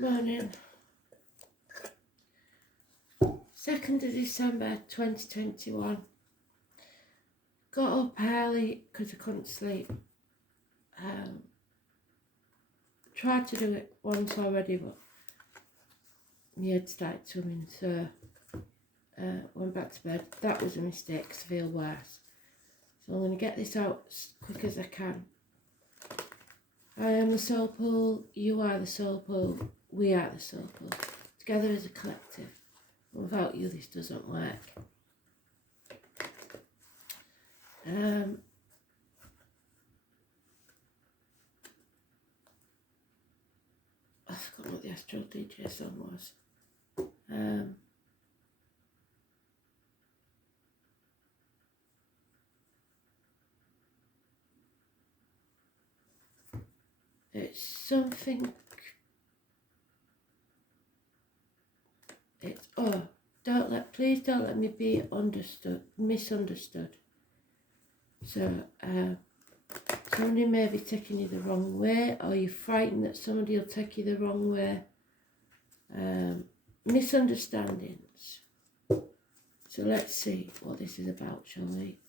Morning. 2nd of December 2021. Got up early because I couldn't sleep. Tried to do it once already, but my head started swimming, so went back to bed. That was a mistake because I feel worse. So I'm going to get this out as quick as I can. I am the soul pool, you are the soul pool, we are the soul pool. Together as a collective. Without you, this doesn't work. I forgot what the Astrology song was. It's something. It's please don't let me be misunderstood. So somebody may be taking you the wrong way, or you're frightened that somebody will take you the wrong way. Misunderstandings. So let's see what this is about, shall we?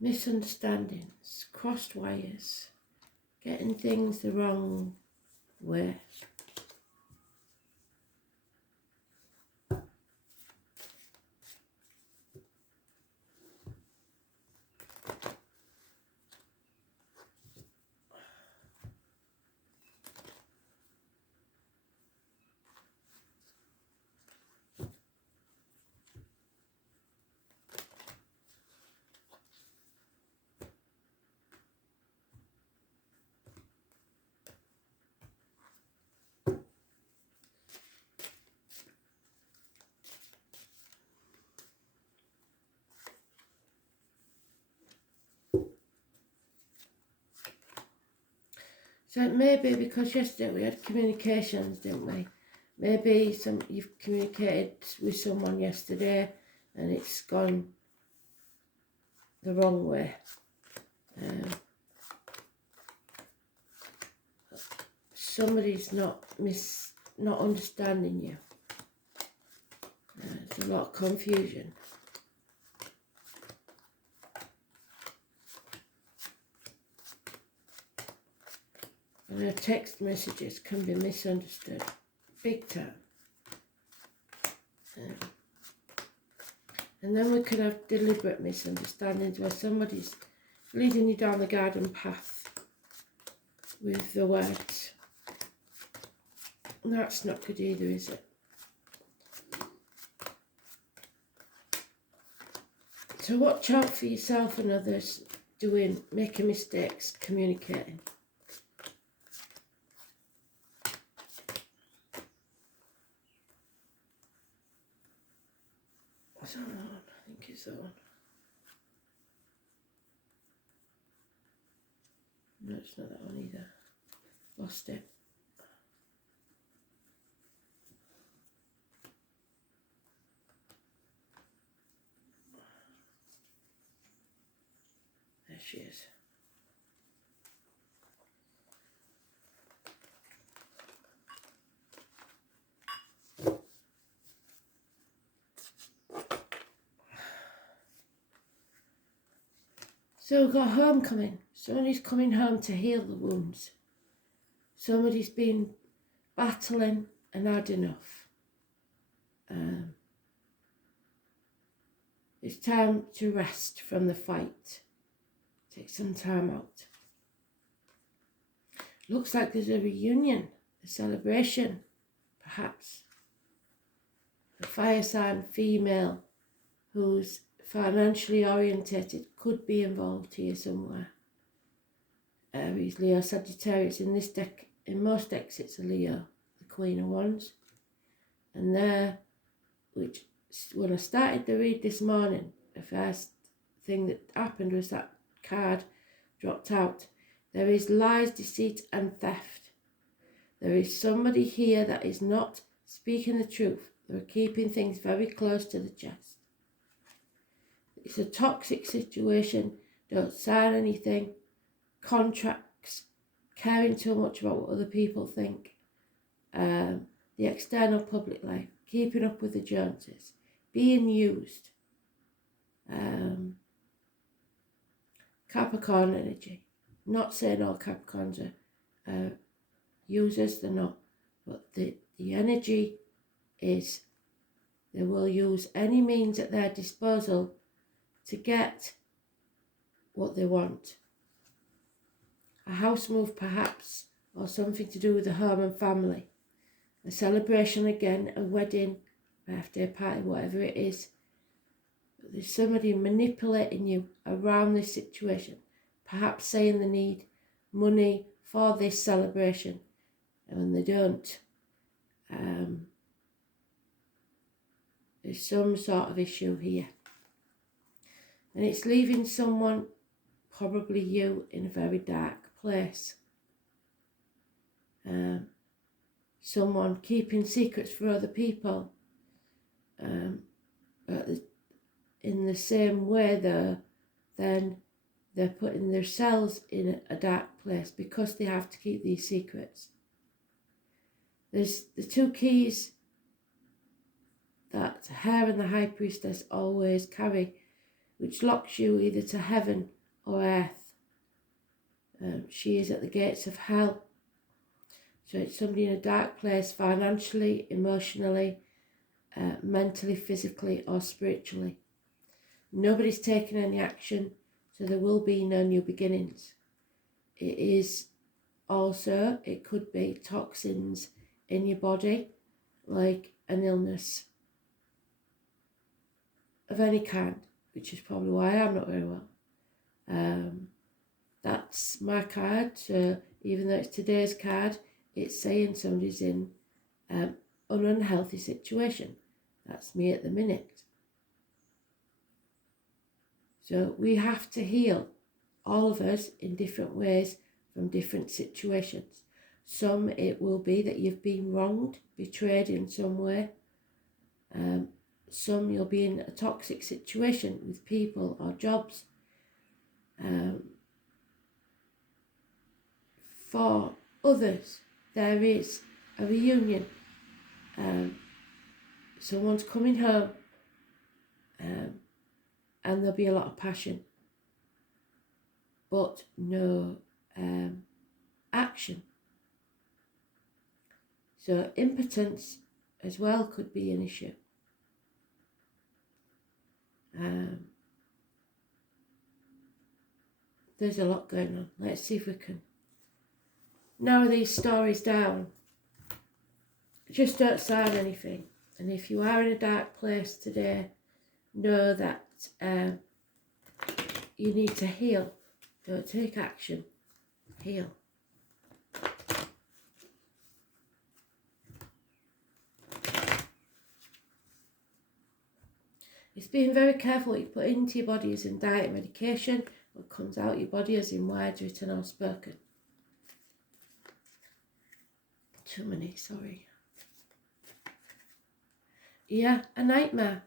Misunderstandings, crossed wires, getting things the wrong way. So it may be because yesterday we had communications, didn't we? Maybe you've communicated with someone yesterday and it's gone the wrong way. Somebody's not understanding you. There's a lot of confusion. And our text messages can be misunderstood, big time. And then we could have deliberate misunderstandings where somebody's leading you down the garden path with the words. And that's not good either, is it? So watch out for yourself and others making mistakes, communicating. What's that on? I think it's that one. No, it's not that one either. Lost it. There she is. So we've got homecoming. Somebody's coming home to heal the wounds. Somebody's been battling and had enough. It's time to rest from the fight. Take some time out. Looks like there's a reunion, a celebration, perhaps. A fire sign female who's financially orientated could be involved here somewhere. Aries, Leo, Sagittarius. In this deck, in most decks, it's a Leo, the Queen of Wands. And there, which when I started the read this morning, the first thing that happened was that card dropped out. There is lies, deceit, and theft. There is somebody here that is not speaking the truth. They're keeping things very close to the chest. It's a toxic situation Don't sign anything. Contracts. Caring too much about what other people think. The external public life. Keeping up with the Joneses. Being used. Capricorn energy. Not saying all Capricorns are users, they're not. But the energy is they will use any means at their disposal to get what they want. A house move perhaps, or something to do with the home and family. A celebration again, a wedding, birthday party, whatever it is. But there's somebody manipulating you around this situation. Perhaps saying they need money for this celebration. And when they don't, there's some sort of issue here. And it's leaving someone, probably you, in a very dark place. Someone keeping secrets for other people. But in the same way, then they're putting themselves in a dark place because they have to keep these secrets. There's the two keys that her and the High Priestess always carry, which locks you either to heaven or earth. She is at the gates of hell. So it's somebody in a dark place financially, emotionally, mentally, physically or spiritually. Nobody's taken any action, so there will be no new beginnings. It is also, it could be toxins in your body, like an illness of any kind, which is probably why I'm not very well. That's my card, so even though it's today's card, it's saying somebody's in an unhealthy situation. That's me at the minute. So we have to heal, all of us, in different ways from different situations. Some it will be that you've been wronged, betrayed in some way. Some you'll be in a toxic situation with people or jobs. For others, there is a reunion. Someone's coming home, and there'll be a lot of passion, but no action. So impotence as well could be an issue. There's a lot going on. Let's see if we can narrow these stories down. Just don't sign anything. And if you are in a dark place today, know that you need to heal. Don't take action. Heal. It's being very careful what you put into your body as in diet, medication, what comes out your body as in words written or spoken. Too many, sorry. Yeah, a nightmare.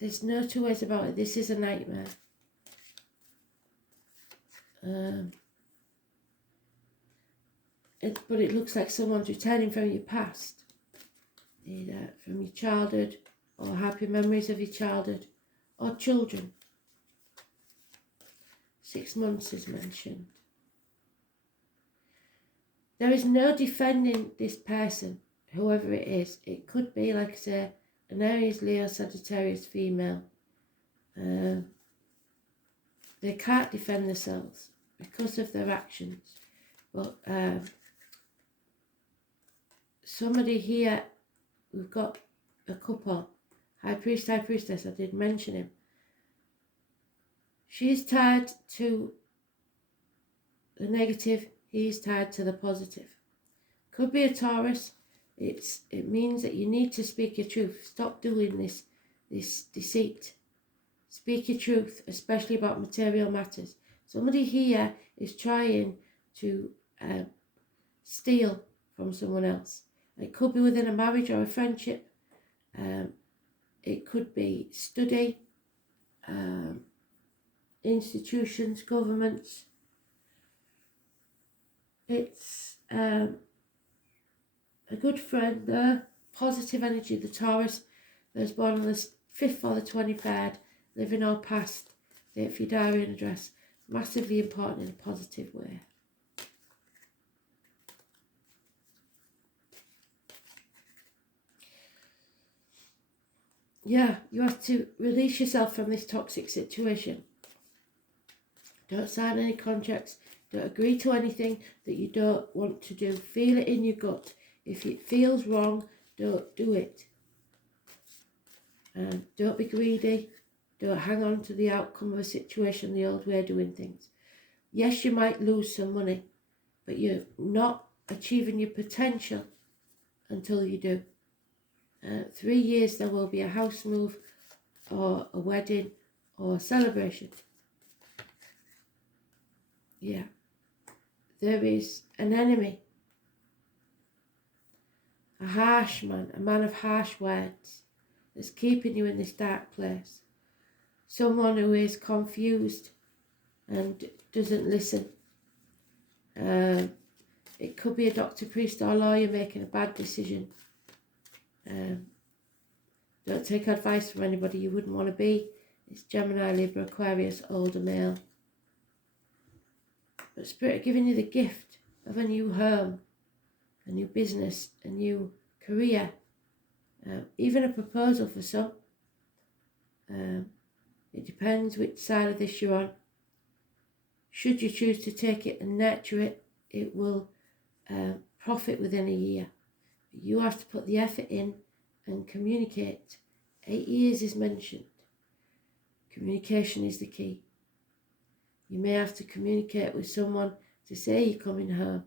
There's no two ways about it. This is a nightmare. But it looks like someone's returning from your past. Either from your childhood, or happy memories of your childhood, or children. 6 months is mentioned. There is no defending this person, whoever it is. It could be, like I say, an Aries, Leo, Sagittarius female. They can't defend themselves because of their actions. But somebody here, we've got a couple. High Priest, High Priestess, I did mention him. She's tied to the negative, he's tied to the positive. Could be a Taurus. It means that you need to speak your truth. Stop doing this deceit. Speak your truth, especially about material matters. Somebody here is trying to steal from someone else. It could be within a marriage or a friendship. It could be study. institutions, governments. It's a good friend there. Positive energy, the Taurus. There's born on the 5th or the 23rd, living or past, date for your diary and address. Massively important in a positive way. Yeah, you have to release yourself from this toxic situation. Don't sign any contracts. Don't agree to anything that you don't want to do. Feel it in your gut. If it feels wrong, don't do it. Don't be greedy. Don't hang on to the outcome of a situation the old way of doing things. Yes, you might lose some money, but you're not achieving your potential until you do. 3 years there will be a house move or a wedding or a celebration. Yeah. There is an enemy. A harsh man, a man of harsh words that's keeping you in this dark place. Someone who is confused and doesn't listen. It could be a doctor, priest or lawyer making a bad decision. Don't take advice from anybody you wouldn't want to be. It's Gemini, Libra, Aquarius, older male. But Spirit are giving you the gift of a new home, a new business, a new career, even a proposal for some. It depends which side of this you're on. Should you choose to take it and nurture it, it will profit within a year. But you have to put the effort in and communicate. 8 years is mentioned. Communication is the key. You may have to communicate with someone to say you're coming home.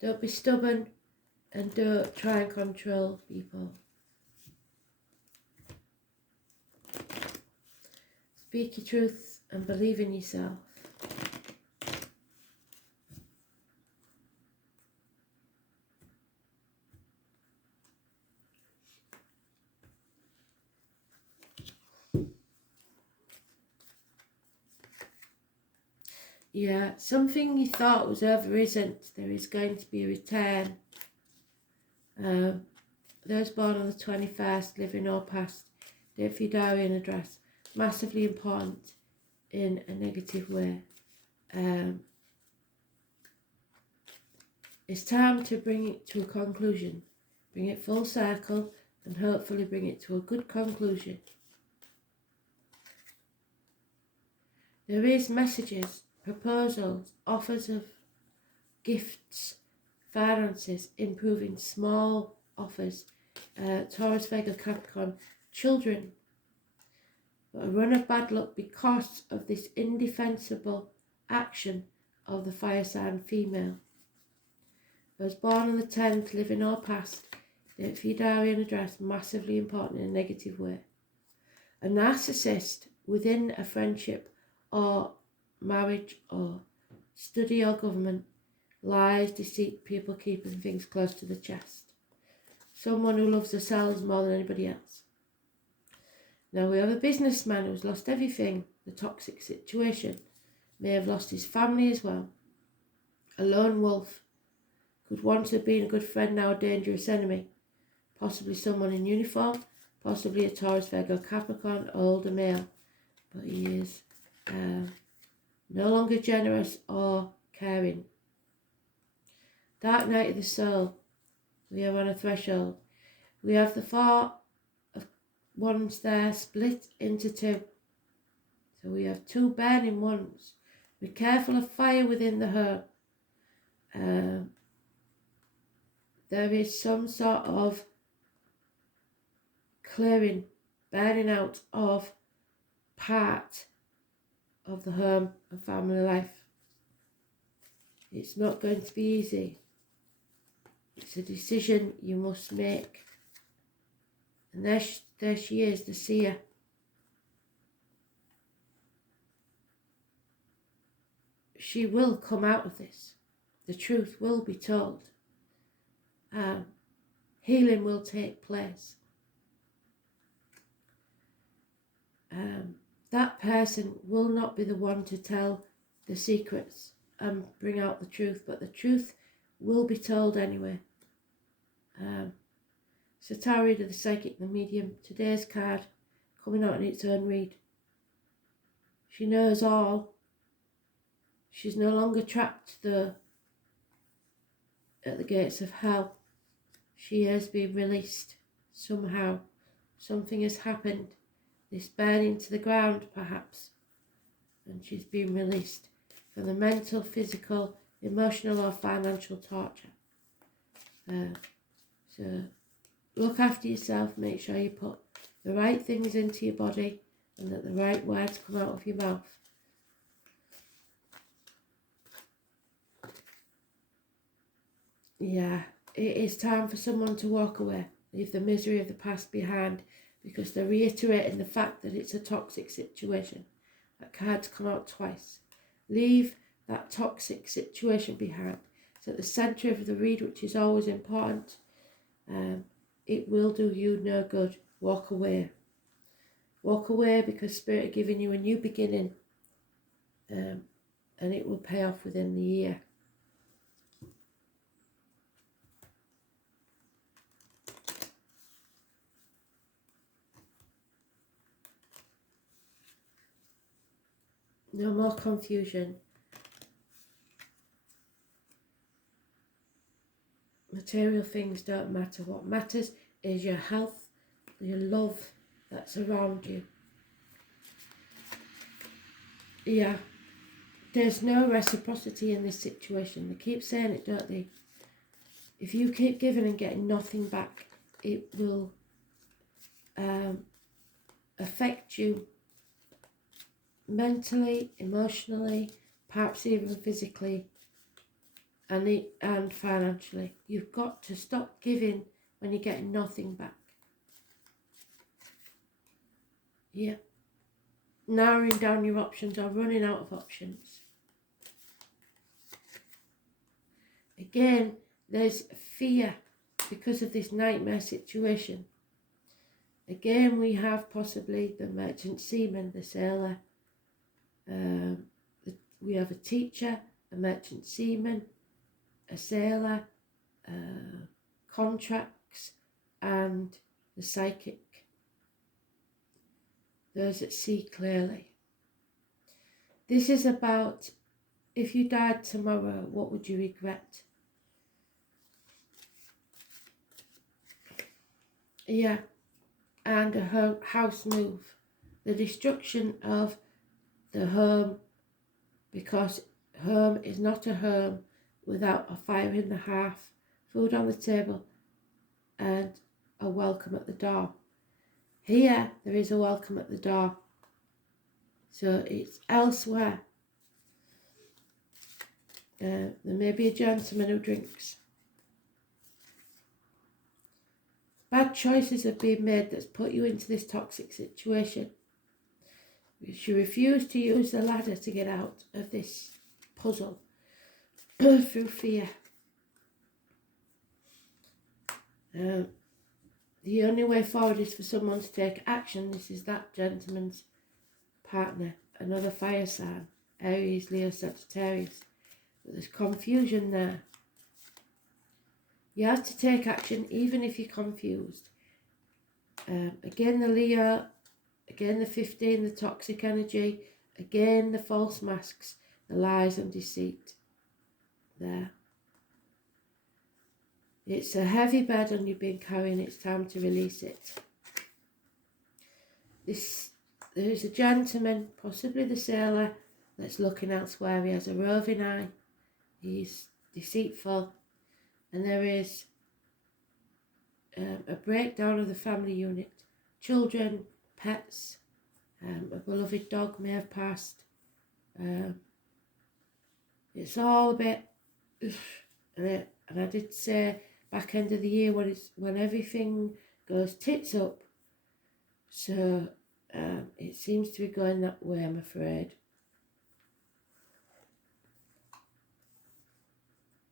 Don't be stubborn and don't try and control people. Speak your truth and believe in yourself. Yeah, something you thought was over isn't. There is going to be a return. Those born on the 21st, living or past, date for your diary and address. Massively important in a negative way. It's time to bring it to a conclusion. Bring it full circle and hopefully bring it to a good conclusion. There is messages, proposals, offers of gifts, finances, improving small offers, Taurus, Virgo, Capricorn, children. But a run of bad luck because of this indefensible action of the fire sign female. Those born on the 10th, living or past, date for your diary and address, massively important in a negative way. A narcissist within a friendship or marriage or study or government, lies, deceit, people keeping things close to the chest. Someone who loves themselves more than anybody else. Now we have a businessman who's lost everything, the toxic situation, may have lost his family as well. A lone wolf, could once have been a good friend, now a dangerous enemy. Possibly someone in uniform, possibly a Taurus, Virgo, Capricorn, older male. But he is no longer generous or caring. Dark night of the soul. We are on a threshold. We have the 4 of wands there split into 2. So we have 2 burning ones. Be careful of fire within the home. There is some sort of clearing, burning out of part of the home and family life. It's not going to be easy. It's a decision you must make. And there she is, the seer. She will come out of this. The truth will be told. Healing will take place. that person will not be the one to tell the secrets and bring out the truth, but the truth will be told anyway. So tarot reader, the psychic, the medium, today's card coming out in its own read. She knows all. She's no longer trapped though at the gates of hell. She has been released somehow. Something has happened. This burning to the ground perhaps, and she's been released from the mental, physical, emotional or financial torture. So look after yourself, make sure you put the right things into your body and that the right words come out of your mouth. Yeah, it is time for someone to walk away, leave the misery of the past behind, because they're reiterating the fact that it's a toxic situation. That card's come out twice. Leave that toxic situation behind. It's at the centre of the read, which is always important. It will do you no good. Walk away. Walk away, because Spirit are giving you a new beginning, and it will pay off within the year. No more confusion. Material things don't matter. What matters is your health, your love that's around you. Yeah, there's no reciprocity in this situation. They keep saying it, don't they? If you keep giving and getting nothing back, it will affect you mentally, emotionally, perhaps even physically, and financially. You've got to stop giving when you're getting nothing back. Yeah. Narrowing down your options or running out of options. Again, there's fear because of this nightmare situation. Again, we have possibly the merchant seaman, the sailor. We have a teacher, a merchant seaman, a sailor, contracts, and the psychic. Those that see clearly. This is about, if you died tomorrow, what would you regret? Yeah, and a house move. The destruction of the home, because home is not a home without a fire in the hearth, food on the table, and a welcome at the door. Here, there is a welcome at the door. So it's elsewhere. There may be a gentleman who drinks. Bad choices have been made that's put you into this toxic situation. You refuse to use the ladder to get out of this puzzle through fear. The only way forward is for someone to take action. This is that gentleman's partner, another fire sign, Aries, Leo, Sagittarius. But there's confusion there. You have to take action even if you're confused. Again, the Leo, again the 15, the toxic energy, again the false masks, the lies and deceit. There. It's a heavy burden you've been carrying, it's time to release it. There's a gentleman, possibly the sailor, that's looking elsewhere. He has a roving eye, he's deceitful, and there is a breakdown of the family unit. Children, pets, a beloved dog may have passed. It's all a bit, and I did say back end of the year when everything goes tits up. So it seems to be going that way, I'm afraid.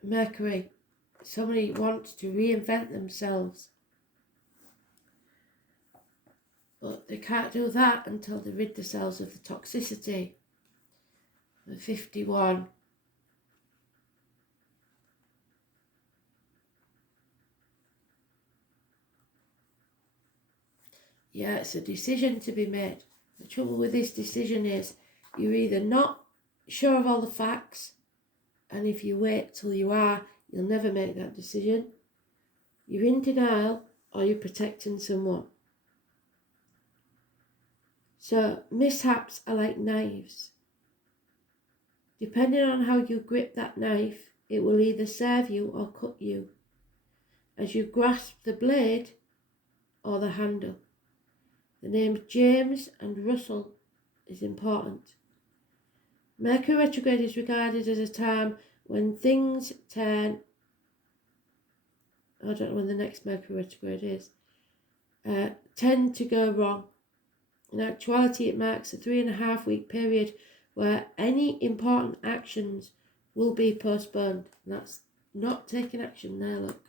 Mercury, somebody wants to reinvent themselves. But they can't do that until they rid themselves of the toxicity. The 51. Yeah, it's a decision to be made. The trouble with this decision is you're either not sure of all the facts, and if you wait till you are, you'll never make that decision. You're in denial, or you're protecting someone. So mishaps are like knives. Depending on how you grip that knife, it will either serve you or cut you as you grasp the blade or the handle. The names James and Russell is important. Mercury retrograde is regarded as a time when things turn, I don't know when the next Mercury retrograde is, tend to go wrong. In actuality, it marks a 3.5 week period where any important actions will be postponed. And that's not taking action there, look.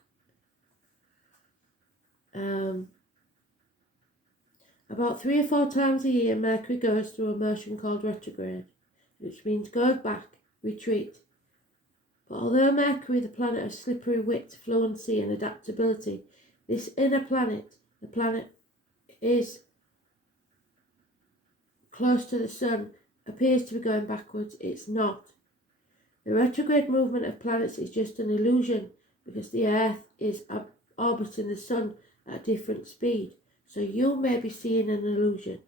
About 3 or 4 times a year, Mercury goes through a motion called retrograde, which means go back, retreat. But although Mercury, the planet of slippery wit, fluency and adaptability, this inner planet, the planet is close to the sun, appears to be going backwards, it's not. The retrograde movement of planets is just an illusion because the Earth is orbiting the sun at a different speed. So you may be seeing an illusion.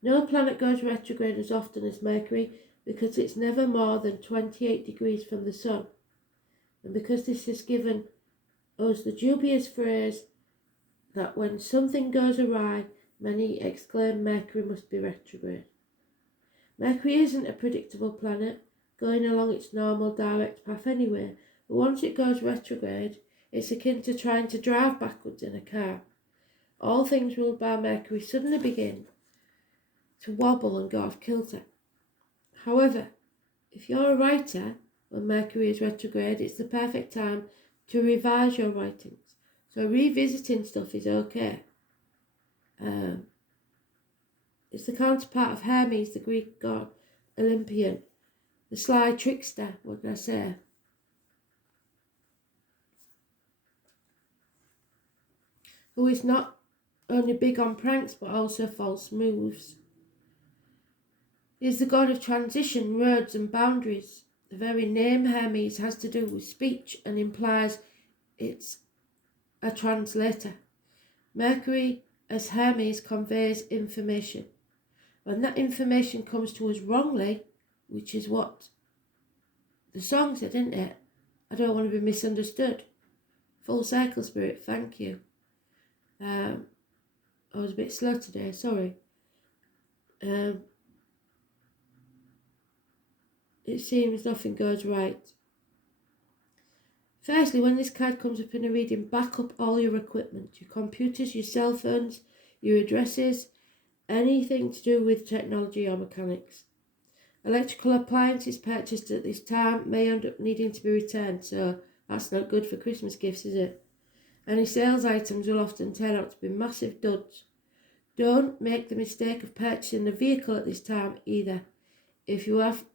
No planet goes retrograde as often as Mercury because it's never more than 28 degrees from the sun. And because this has given us the dubious phrase that when something goes awry, many exclaim Mercury must be retrograde. Mercury isn't a predictable planet, going along its normal direct path anyway, but once it goes retrograde, it's akin to trying to drive backwards in a car. All things ruled by Mercury suddenly begin to wobble and go off kilter. However, if you're a writer, when Mercury is retrograde, it's the perfect time to revise your writings. So revisiting stuff is okay. It's the counterpart of Hermes, the Greek god, Olympian, the sly trickster, what did I say? Who is not only big on pranks but also false moves. He is the god of transition, roads and boundaries. The very name Hermes has to do with speech and implies it's a translator. Mercury as Hermes conveys information. When that information comes to us wrongly, which is what the song said, didn't it? I don't want to be misunderstood. Full circle, spirit, thank you. I was a bit slow today, sorry. It seems nothing goes right. Firstly, when this card comes up in a reading, back up all your equipment, your computers, your cell phones, your addresses, anything to do with technology or mechanics. Electrical appliances purchased at this time may end up needing to be returned, so that's not good for Christmas gifts, is it? Any sales items will often turn out to be massive duds. Don't make the mistake of purchasing a vehicle at this time either. If you have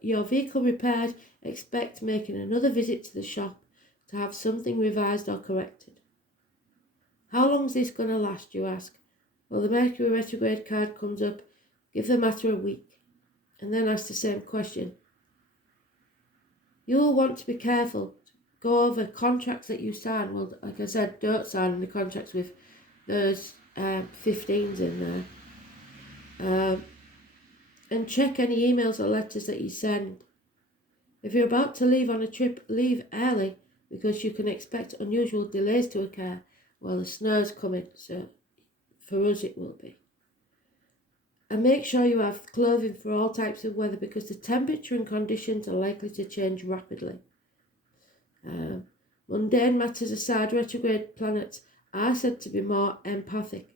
your vehicle repaired, expect making another visit to the shop to have something revised or corrected. How long is this going to last, you ask? Well, the Mercury retrograde card comes up, give the matter a week, and then ask the same question. You will want to be careful. Go over contracts that you sign. Well, like I said, don't sign the contracts with those 15s in there. And check any emails or letters that you send. If you're about to leave on a trip, leave early because you can expect unusual delays to occur while the snow's coming, so for us it will be. And make sure you have clothing for all types of weather because the temperature and conditions are likely to change rapidly. Mundane matters aside, retrograde planets are said to be more empathic,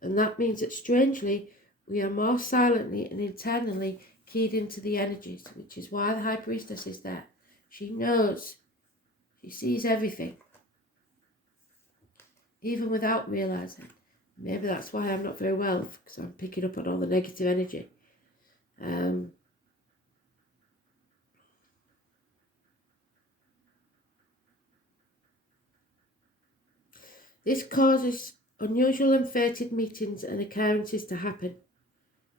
and that means that strangely we are more silently and internally keyed into the energies, which is why the High Priestess is there. She knows, she sees everything. even without realising. Maybe that's why I'm not very well, because I'm picking up on all the negative energy. This causes unusual and fated meetings and occurrences to happen.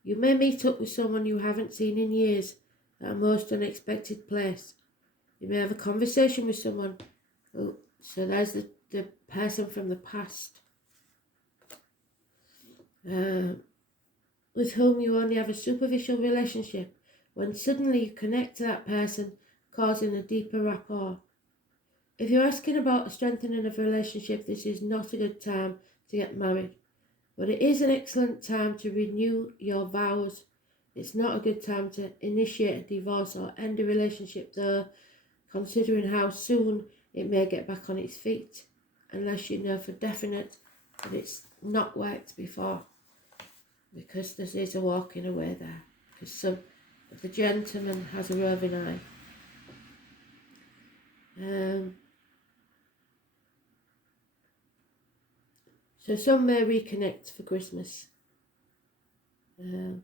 You may meet up with someone you haven't seen in years at a most unexpected place. You may have a conversation with someone. Oh, so there's the person from the past, with whom you only have a superficial relationship, when suddenly you connect to that person, causing a deeper rapport. If you're asking about a strengthening of a relationship, this is not a good time to get married, but it is an excellent time to renew your vows. It's not a good time to initiate a divorce or end a relationship, though, considering how soon it may get back on its feet, unless you know for definite that it's not worked before, because there is a walking away there, because the gentleman has a roving eye. So some may reconnect for Christmas. It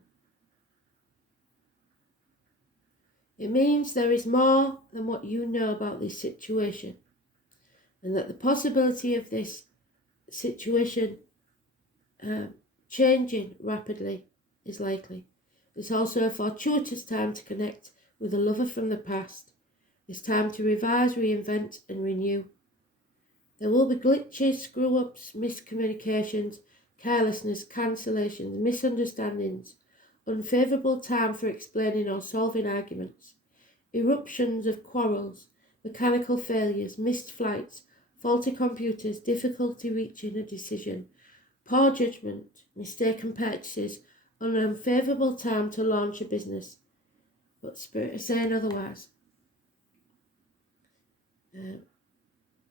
means there is more than what you know about this situation, and that the possibility of this situation changing rapidly is likely. It's also a fortuitous time to connect with a lover from the past. It's time to revise, reinvent and renew. There will be glitches, screw-ups, miscommunications, carelessness, cancellations, misunderstandings, unfavourable time for explaining or solving arguments, eruptions of quarrels, mechanical failures, missed flights, faulty computers, difficulty reaching a decision, poor judgment, mistaken purchases, an unfavourable time to launch a business. But Spirit is saying otherwise.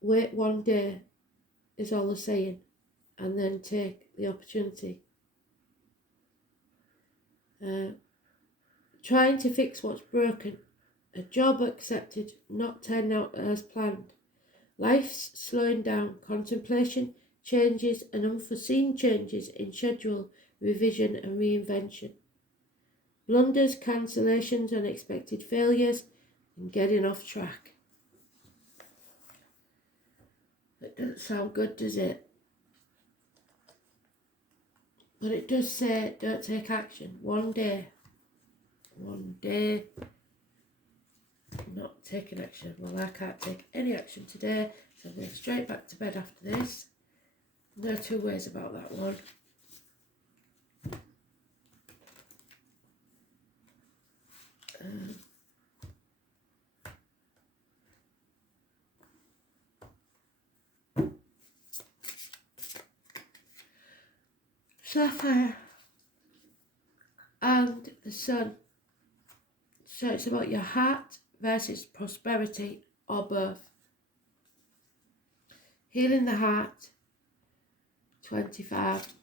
Wait one day is all they're saying, and then take the opportunity. Trying to fix what's broken, a job accepted, not turned out as planned. Life's slowing down, contemplation, changes and unforeseen changes in schedule, revision and reinvention. Blunders, cancellations, unexpected failures, and getting off track. That doesn't sound good, does it? But it does say, don't take action. One day, not taking action. Well, I can't take any action today, so I'm going straight back to bed after this. No two ways about that one. Sapphire and the sun. So it's about your heart versus prosperity, or both. Healing the heart, 25.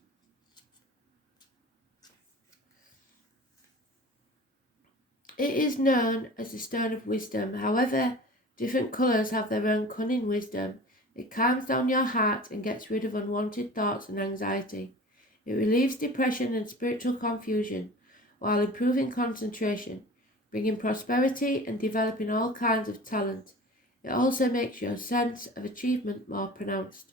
It is known as the stone of wisdom. However, different colours have their own cunning wisdom. It calms down your heart and gets rid of unwanted thoughts and anxiety. It relieves depression and spiritual confusion while improving concentration, bringing prosperity and developing all kinds of talent. It also makes your sense of achievement more pronounced.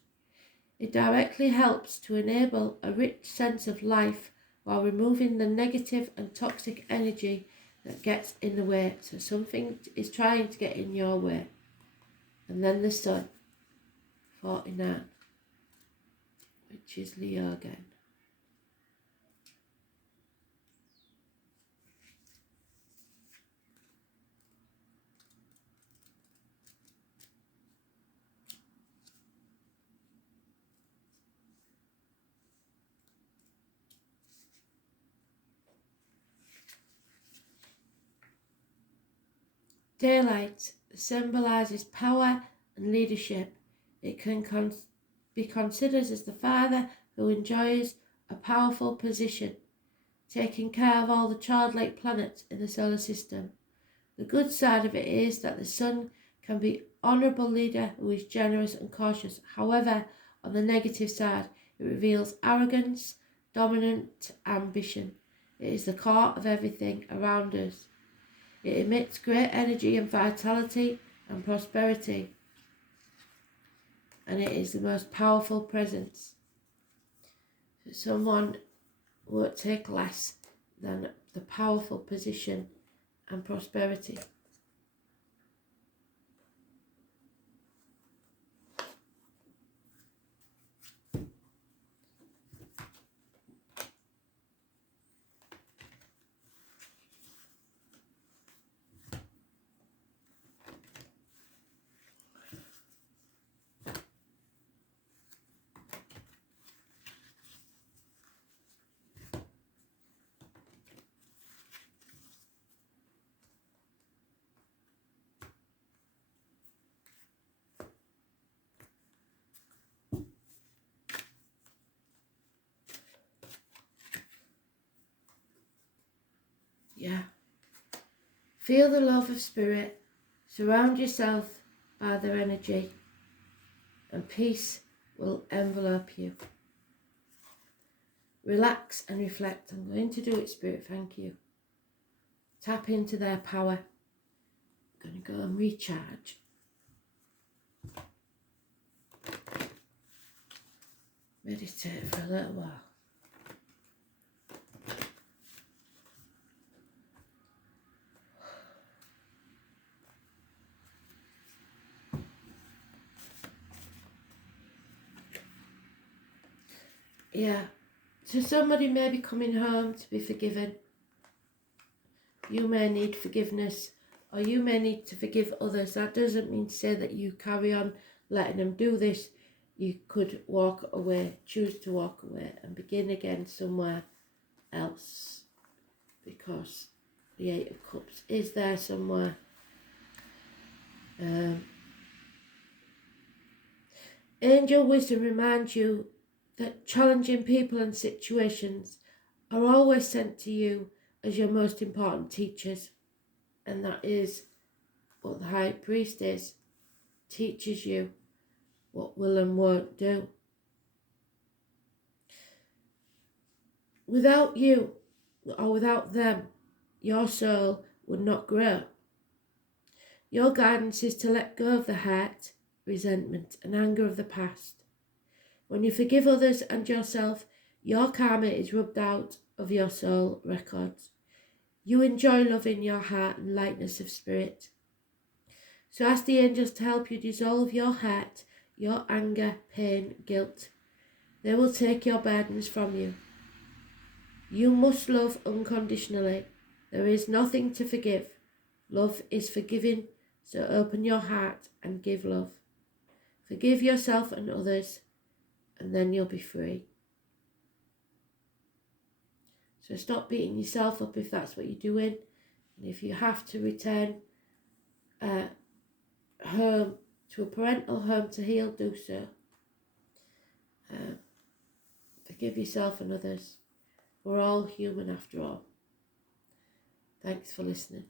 It directly helps to enable a rich sense of life while removing the negative and toxic energy that gets in the way. So something is trying to get in your way. And then the sun, 49, which is Leo again. Daylight symbolises power and leadership. It can be considered as the father who enjoys a powerful position, taking care of all the childlike planets in the solar system. The good side of it is that the sun can be an honourable leader who is generous and cautious. However, On the negative side, it reveals arrogance, dominant ambition. It is the core of everything around us. It emits great energy and vitality and prosperity. And it is the most powerful presence. Someone won't take less than the powerful position and prosperity. Yeah. Feel the love of spirit. Surround yourself by their energy, and peace will envelop you. Relax and reflect. I'm going to do it, Spirit, thank you. Tap into their power. I'm going to go and recharge. Meditate for a little while. Yeah, so somebody may be coming home to be forgiven. You may need forgiveness, or you may need to forgive others. That doesn't mean to say that you carry on letting them do this. You could walk away, choose to walk away and begin again somewhere else, because the Eight of Cups is there somewhere. Angel wisdom reminds you that challenging people and situations are always sent to you as your most important teachers. And that is what the High Priest is. Teaches you what will and won't do. Without you, or without them, your soul would not grow. Your guidance is to let go of the hurt, resentment and anger of the past. When you forgive others and yourself, your karma is rubbed out of your soul records. You enjoy love in your heart and lightness of spirit. So ask the angels to help you dissolve your hurt, your anger, pain, guilt. They will take your burdens from you. You must love unconditionally. There is nothing to forgive. Love is forgiving, so open your heart and give love. Forgive yourself and others, and then you'll be free. So stop beating yourself up if that's what you're doing. And if you have to return home, to a parental home to heal, do so. Forgive yourself and others. We're all human after all. Thanks for listening.